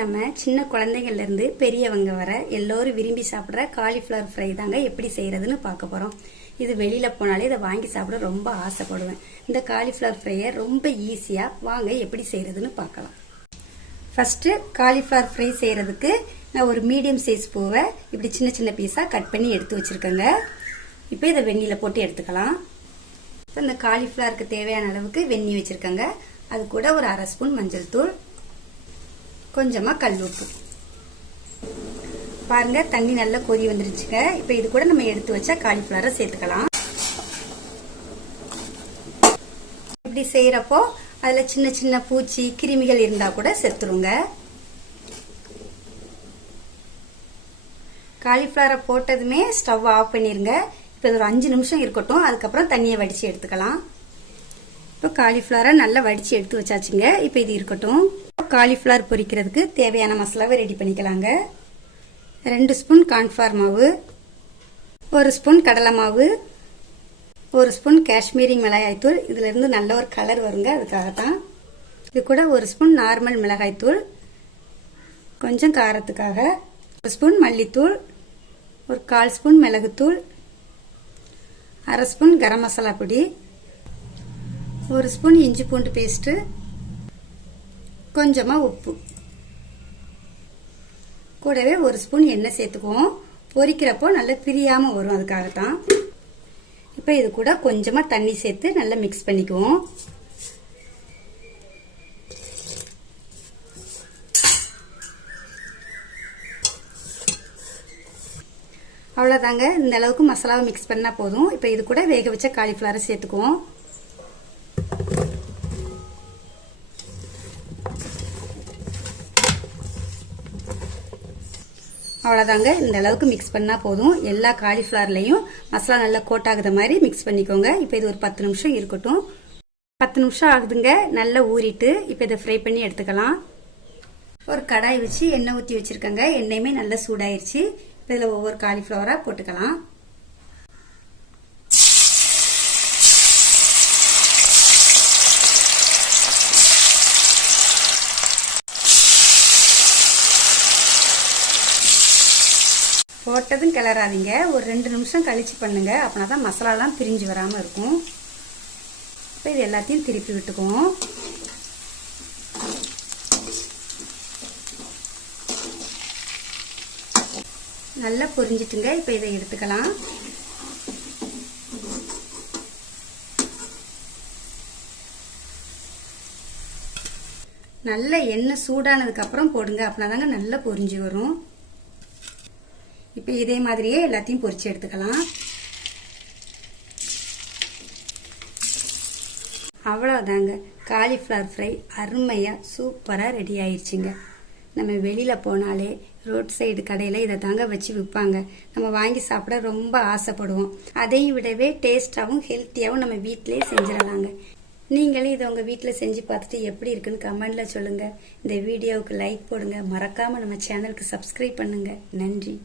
நம்ம சின்ன குழந்தைகள்ல இருந்து பெரியவங்க வர எல்லோரும் விரும்பி சாப்பிடுற காலிஃபிளவர் ஃப்ரை தாங்க எப்படி செய்யறதுன்னு பார்க்க போறோம். இது வெளியில போனாலே இதை வாங்கி சாப்பிட ரொம்ப ஆசைப்படுவேன். இந்த காலிஃபிளவர் ஃப்ரையை ரொம்ப ஈஸியா வாங்க எப்படி செய்யறதுன்னு பார்க்கலாம். ஃபர்ஸ்ட் காலிஃபிளவர் ஃப்ரை செய்யறதுக்கு நான் ஒரு மீடியம் சைஸ் பூவை இப்படி சின்ன சின்ன பீஸா கட் பண்ணி எடுத்து வச்சிருக்கேங்க. இப்போ இதை வெந்நில போட்டு எடுத்துக்கலாம். இப்போ இந்த காலிஃபிளவருக்கு தேவையான அளவுக்கு வெந்நி வச்சிருக்கேங்க. அது கூட ஒரு அரை ஸ்பூன் மஞ்சள் தூள், கொஞ்சமா கல் உப்பு. பாருங்க தண்ணி நல்லா கொதி வந்துருச்சுங்க. இப்ப இது கூட நம்ம எடுத்து வச்ச காலிஃபிளவரை சேர்த்துக்கலாம். இப்படி செய்யறப்போ அதுல சின்ன சின்ன பூச்சி கிருமிகள் இருந்தா கூட செத்துருங்க. காலிஃபிளவரை போட்டதுமே ஸ்டவ் ஆஃப் பண்ணிருங்க. இப்ப ஒரு 5 நிமிஷம் இருக்கட்டும். அதுக்கப்புறம் தண்ணியை வடிச்சு எடுத்துக்கலாம். இப்போ காலிஃபிளவரை நல்லா வடிச்சு எடுத்து வச்சாச்சுங்க. இப்போ இது இருக்கட்டும். காலிஃபிளவர் பொரிக்கிறதுக்கு தேவையான மசாலாவை ரெடி பண்ணிக்கலாங்க. 2 ஸ்பூன் கார்ன்ஃபிளவர் மாவு, 1 ஸ்பூன் கடலை மாவு, 1 ஸ்பூன் காஷ்மீரி மிளகாய்த்தூள். இதுல இருந்து நல்ல ஒரு கலர் வருங்க, அதுக்காகத்தான். இது கூட 1 ஸ்பூன் நார்மல் மிளகாய்த்தூள், கொஞ்சம் காரத்துக்காக 1 ஸ்பூன் மல்லித்தூள், ஒரு 1/4 ஸ்பூன் மிளகுத்தூள், அரை ஸ்பூன் கரம் மசாலா பொடி, 1 ஸ்பூன் இஞ்சி பூண்டு பேஸ்ட், கொஞ்சமா உப்பு, கூடவே 1 ஸ்பூன் எண்ணெய் சேர்த்துக்குவோம். பொரிக்கிறப்போ நல்லா பிரியாம வரும், அதுக்காகத்தான். இப்போ இது கூட கொஞ்சமா தண்ணி சேர்த்து நல்லா மிக்ஸ் பண்ணிக்குவோம். அவ்வளவுதாங்க. இந்த அளவுக்கு மசாலாவை மிக்ஸ் பண்ணா போதும். இப்போ இது கூட வேக வச்ச காலிஃபிளவரை சேர்த்துக்குவோம். அவ்வளோதாங்க. இந்த அளவுக்கு மிக்ஸ் பண்ணா போதும். எல்லா காலிஃபிளவர்லையும் மசாலா நல்லா கோட் ஆகுற மாதிரி மிக்ஸ் பண்ணிக்கோங்க. இப்போ இது ஒரு 10 நிமிஷம் இருக்கட்டும். 10 நிமிஷம் ஆகுதுங்க. நல்லா ஊறிட்டு இப்போ இதை ஃப்ரை பண்ணி எடுத்துக்கலாம். ஒரு கடாய் வச்சு எண்ணெய் ஊற்றி வச்சிருக்கேங்க. எண்ணெயுமே நல்லா சூடாயிருச்சு. இப்போ இதில் ஒவ்வொரு காலிஃபிளவரா போட்டுக்கலாம். போட்டதும் கிளறாதீங்க. ஒரு 2 நிமிஷம் கழிச்சு பண்ணுங்க. அப்படின்னா மசாலாலாம் பிரிஞ்சு வராம இருக்கும். இப்போ இது எல்லாத்தையும் திருப்பி விட்டுக்குவோம். நல்லா பொரிஞ்சிட்டுங்க. இப்போ இதை எடுத்துக்கலாம். நல்ல எண்ணெய் சூடானதுக்கு அப்புறம் போடுங்க. அப்படின்னாதாங்க நல்லா பொரிஞ்சு வரும். இப்போ இதே மாதிரியே எல்லாத்தையும் பொரிச்சு எடுத்துக்கலாம். அவ்வளவுதாங்க. காலிஃபிளவர் ஃப்ரை அருமையா சூப்பரா ரெடி ஆயிடுச்சுங்க. நம்ம வெளியில போனாலே ரோட் சைடு கடையில இதை தாங்க வச்சு விற்பாங்க. நம்ம வாங்கி சாப்பிட ரொம்ப ஆசைப்படுவோம். அதையும் விடவே டேஸ்டாவும் ஹெல்த்தியாவும் நம்ம வீட்டிலே செஞ்சிடலாங்க. நீங்களே இதை உங்க வீட்டில் செஞ்சு பார்த்துட்டு எப்படி இருக்குன்னு கமெண்ட்ல சொல்லுங்க. இந்த வீடியோவுக்கு லைக் போடுங்க. மறக்காம நம்ம சேனலுக்கு சப்ஸ்கிரைப் பண்ணுங்க. நன்றி.